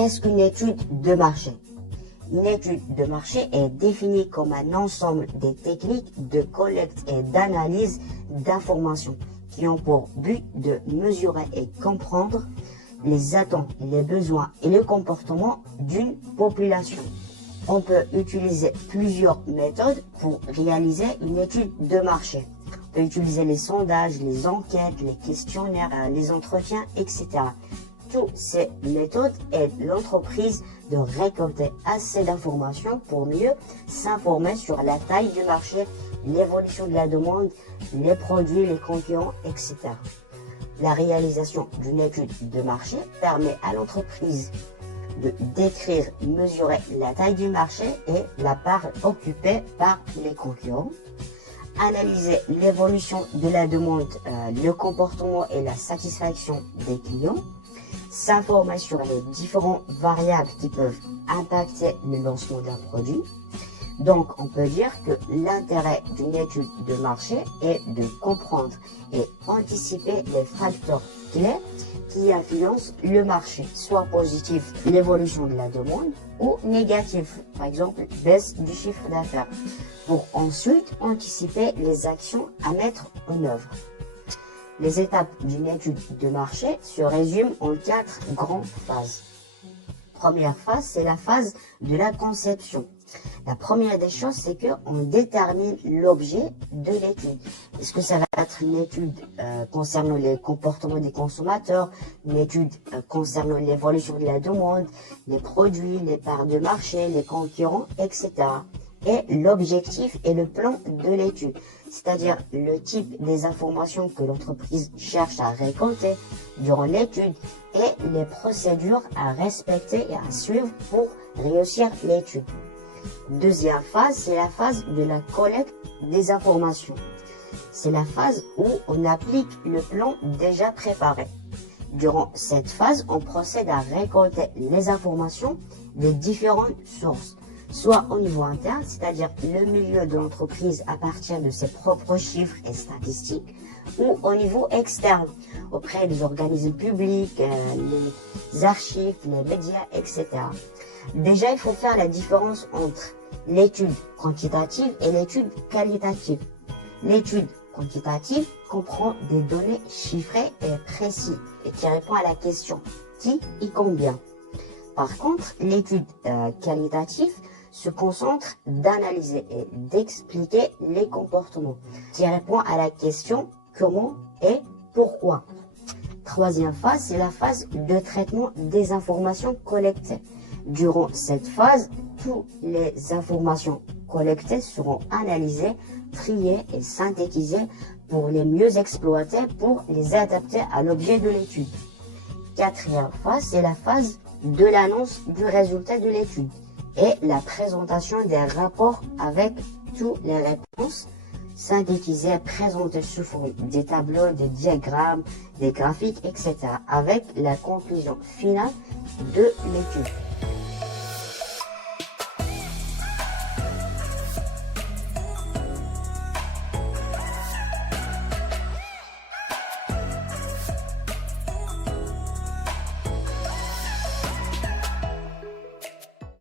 Qu'est-ce qu'une étude de marché? Une étude de marché est définie comme un ensemble des techniques de collecte et d'analyse d'informations qui ont pour but de mesurer et comprendre les attentes, les besoins et le comportement d'une population. On peut utiliser plusieurs méthodes pour réaliser une étude de marché. On peut utiliser les sondages, les enquêtes, les questionnaires, les entretiens, etc. Toutes ces méthodes aident l'entreprise de récolter assez d'informations pour mieux s'informer sur la taille du marché, l'évolution de la demande, les produits, les concurrents, etc. La réalisation d'une étude de marché permet à l'entreprise de décrire, mesurer la taille du marché et la part occupée par les concurrents, analyser l'évolution de la demande, le comportement et la satisfaction des clients, s'informer sur les différentes variables qui peuvent impacter le lancement d'un produit. Donc, on peut dire que l'intérêt d'une étude de marché est de comprendre et anticiper les facteurs clés qui influencent le marché, soit positif, l'évolution de la demande, ou négatif, par exemple, baisse du chiffre d'affaires, pour ensuite anticiper les actions à mettre en œuvre. Les étapes d'une étude de marché se résument en 4 grandes phases. Première phase, c'est la phase de la conception. La première des choses, c'est qu'on détermine l'objet de l'étude. Est-ce que ça va être une étude concernant les comportements des consommateurs, une étude concernant l'évolution de la demande, les produits, les parts de marché, les concurrents, etc. Et l'objectif et le plan de l'étude, c'est-à-dire le type des informations que l'entreprise cherche à récolter durant l'étude et les procédures à respecter et à suivre pour réussir l'étude. Deuxième phase, c'est la phase de la collecte des informations. C'est la phase où on applique le plan déjà préparé. Durant cette phase, on procède à récolter les informations des différentes sources, soit au niveau interne, c'est-à-dire le milieu de l'entreprise à partir de ses propres chiffres et statistiques, ou au niveau externe, auprès des organismes publics, les archives, les médias, etc. Déjà, il faut faire la différence entre l'étude quantitative et l'étude qualitative. L'étude quantitative comprend des données chiffrées et précises et qui répond à la question qui et combien. Par contre, l'étude qualitative se concentre d'analyser et d'expliquer les comportements, qui répond à la question comment et pourquoi. Troisième phase, c'est la phase de traitement des informations collectées. Durant cette phase, toutes les informations collectées seront analysées, triées et synthétisées pour les mieux exploiter, pour les adapter à l'objet de l'étude. Quatrième phase, c'est la phase de l'annonce du résultat de l'étude et la présentation des rapports avec toutes les réponses synthétisées, présentées sous forme des tableaux, des diagrammes, des graphiques, etc. avec la conclusion finale de l'étude.